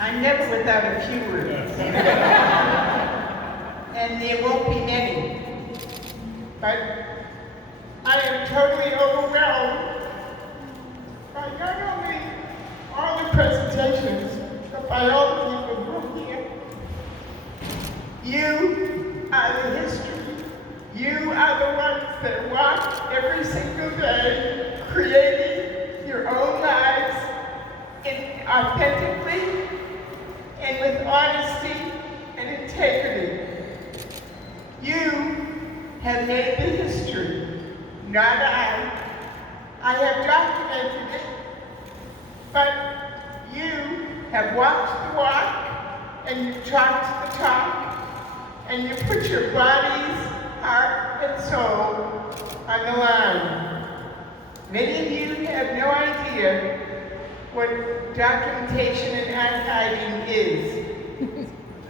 I'm never without a few words. And there won't be many. But I am totally overwhelmed by not only all the presentations, but by all the people who are here. You are the history. You are the ones that walk every single day, creating your own lives authentically and with honesty and integrity. You have made the history, not I. I have documented it, but you have walked the walk, and you talked the talk, and you put your bodies, heart, and soul on the line. Many of you have no idea what documentation and archiving is.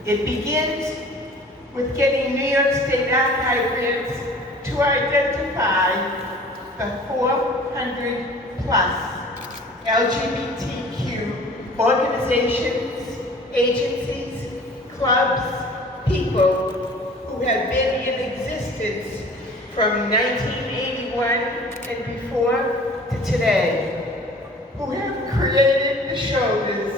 It begins with getting New York State Archive grants to identify the 400 plus LGBTQ organizations, agencies, clubs, people who have been in existence from 1981 and before to today, who have created the shoulders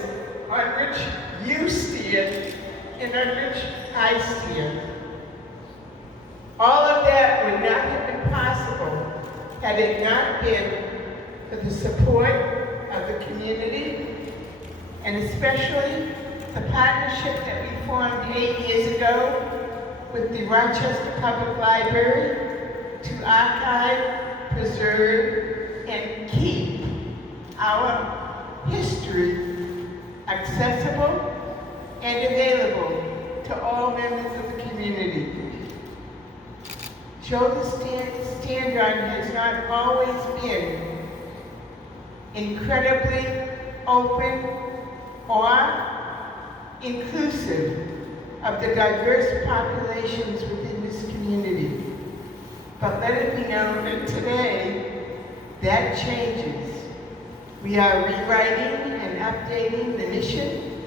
on which you stand and on which I stand. All of that would not have been possible had it not been for the support of the community, and especially the partnership that we formed 8 years ago with the Rochester Public Library to archive, preserve, and keep our history accessible and available to all members of the community. Shoulder stand on has not always been incredibly open or inclusive of the diverse populations within this community. But let it be known that today, that changes. We are rewriting and updating the mission.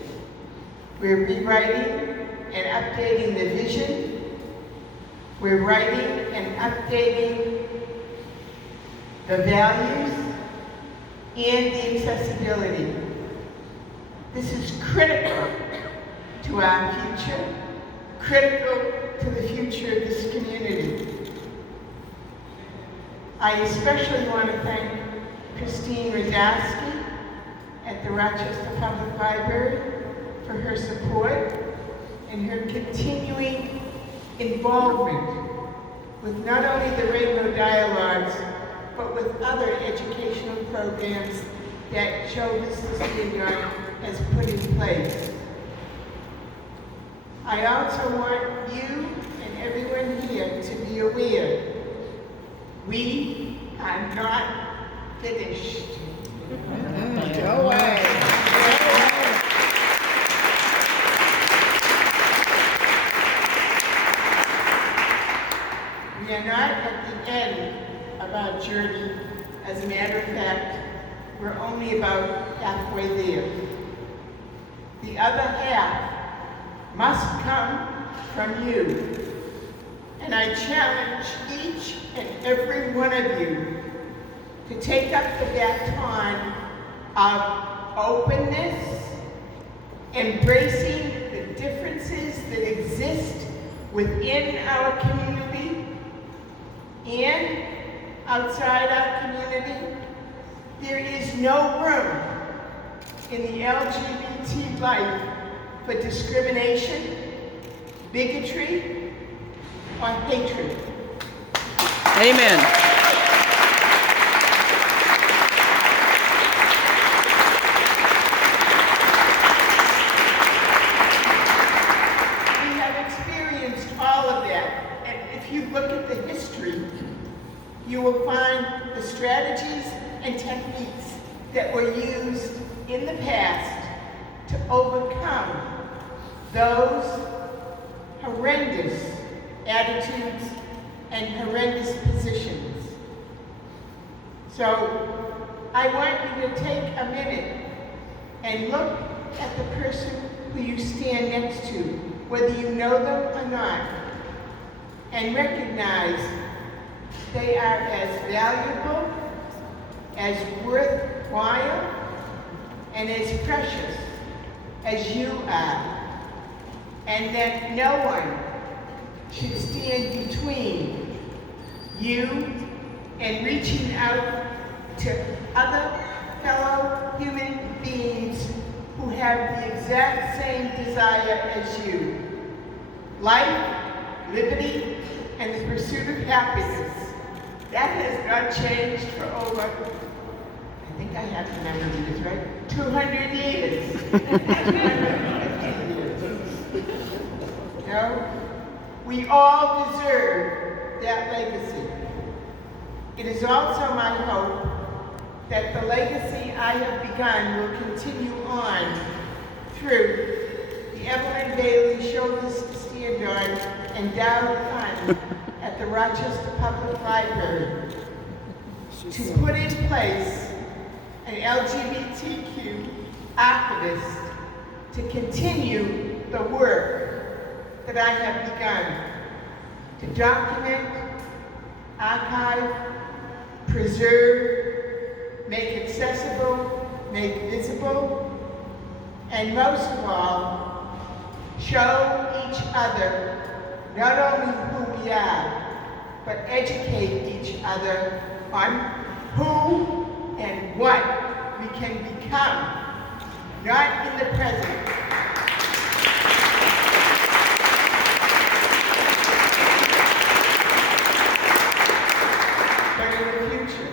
We're rewriting and updating the vision. We're writing and updating the values and the accessibility. This is critical to our future, critical to the future of this community. I especially want to thank Christine Radowski at the Rochester Public Library for her support and her continuing involvement with not only the Rainbow Dialogues, but with other educational programs that Shoulders to Stand On has put in place. I also want you and everyone here to be aware, we are not finished. Go away. We are not at the end of our journey. As a matter of fact, we're only about halfway there. The other half must come from you. And I challenge each and every one of you to take up the baton of openness, embracing the differences that exist within our community and outside our community. There is no room in the LGBT life for discrimination, bigotry, or hatred. Amen. We have experienced all of that, and if you look at the history, you will find the strategies and techniques that were used in the past to overcome those horrendous attitudes and horrendous positions. So I want you to take a minute and look at the person who you stand next to, whether you know them or not, and recognize they are as valuable, as worthwhile, and as precious as you are, and that no one should stand between you and reaching out to other fellow human beings who have the exact same desire as you. Life, liberty, and the pursuit of happiness. That has not changed for over, I think I have the number of years, right? 200 years. 250 years. No? We all deserve that legacy. It is also my hope that the legacy I have begun will continue on through the Evelyn Bailey Shoulders to Stand On Endowed Fund at the Rochester Public Library to put in place an LGBTQ archivist to continue the work that I have begun to document, archive, preserve, make accessible, make visible, and most of all, show each other not only who we are, but educate each other on who and what we can become, not in the present, but in the future.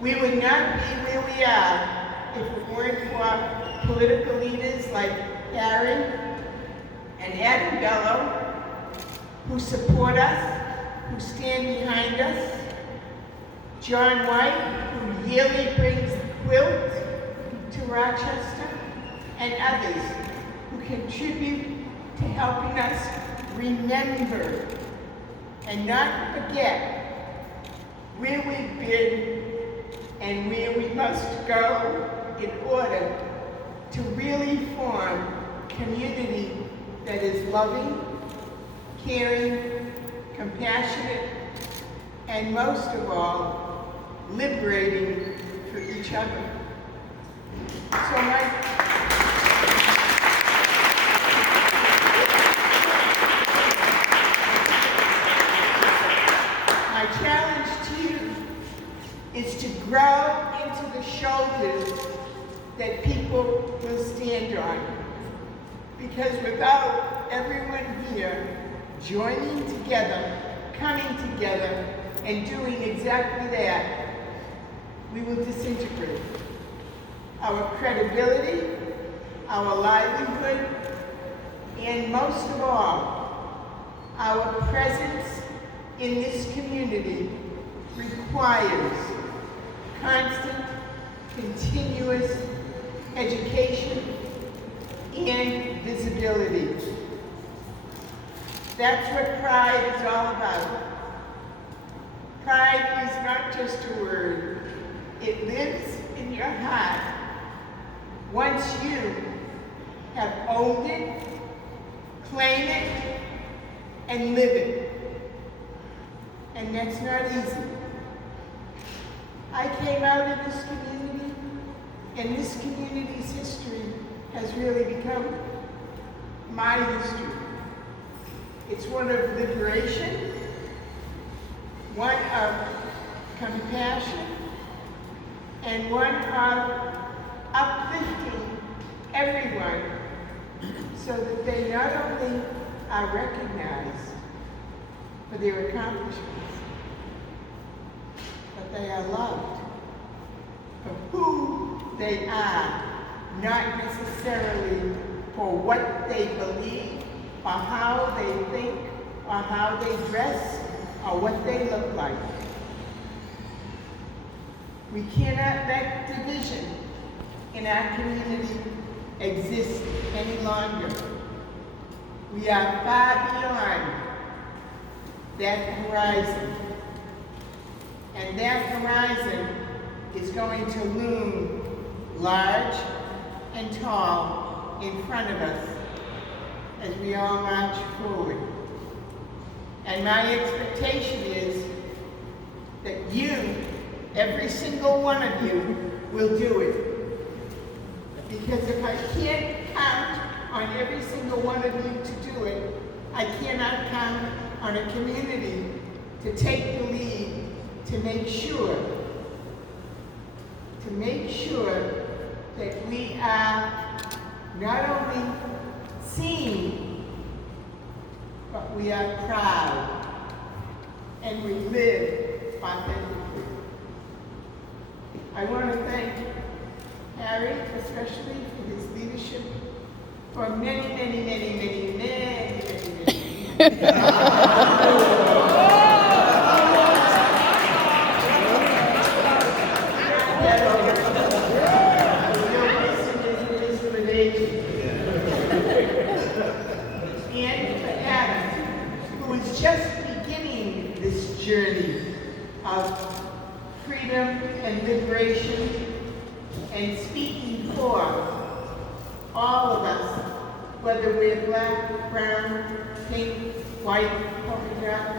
We would not be where we are if it weren't for political leaders like Harry and Adam Bello, who support us, who stand behind us, John White, who yearly brings the quilt to Rochester, and others who contribute to helping us remember and not forget where we've been and where we must go in order to really form community that is loving, caring, compassionate, and most of all, liberating for each other. So my challenge to you is to grow into the shoulders that people will stand on. Because without everyone here joining together, coming together, and doing exactly that, we will disintegrate. Our credibility, our livelihood, and most of all, our presence in this community requires constant, continuous education and visibility. That's what pride is all about. Pride is not just a word. It lives in your heart. Once you have owned it, claim it, and live it. And that's not easy. I came out of this community, and this community's history has really become my history. It's one of liberation, one of compassion, and one of uplifting everyone so that they not only are recognized for their accomplishments, but they are loved for who they are, not necessarily for what they believe, or how they think, or how they dress, or what they look like. We cannot let division in our community exist any longer. We are far beyond that horizon. And that horizon is going to loom large tall in front of us as we all march forward. And my expectation is that you, every single one of you, will do it. Because if I can't count on every single one of you to do it, I cannot count on a community to take the lead to make sure that we are not only seen, but we are proud and we live authentically. I want to thank Harry, especially for his leadership for many and for Adam, who is just beginning this journey of freedom and liberation and speaking for all of us, whether we're black, brown, pink, white, polka dot,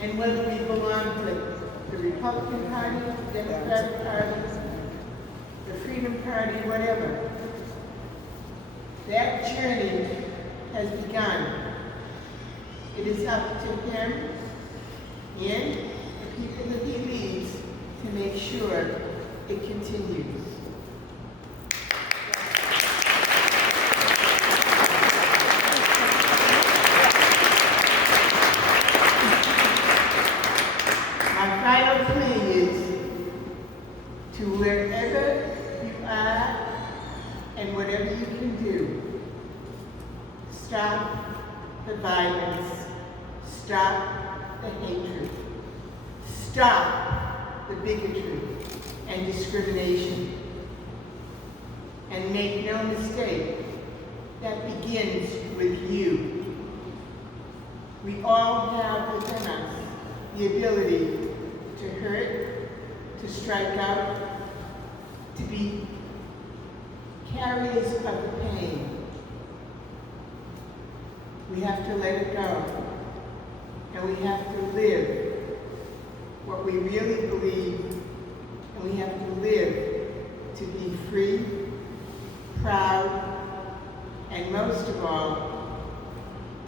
and whether we belong to the Republican Party, the Democratic Party, the Freedom Party, whatever. That journey has begun. It is up to him and the people that he leads to make sure it continues. My final plea is to wherever you are and whatever you can do, stop the violence, stop the hatred, stop the bigotry and discrimination. And make no mistake, that begins with you. We all have within us the ability to hurt, to strike out, to be carriers of the pain. We have to let it go, and we have to live what we really believe, and we have to live to be free, proud, and most of all,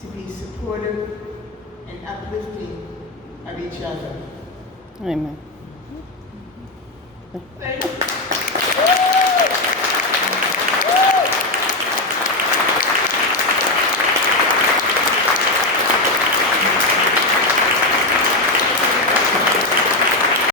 to be supportive and uplifting of each other. Amen. Thank you.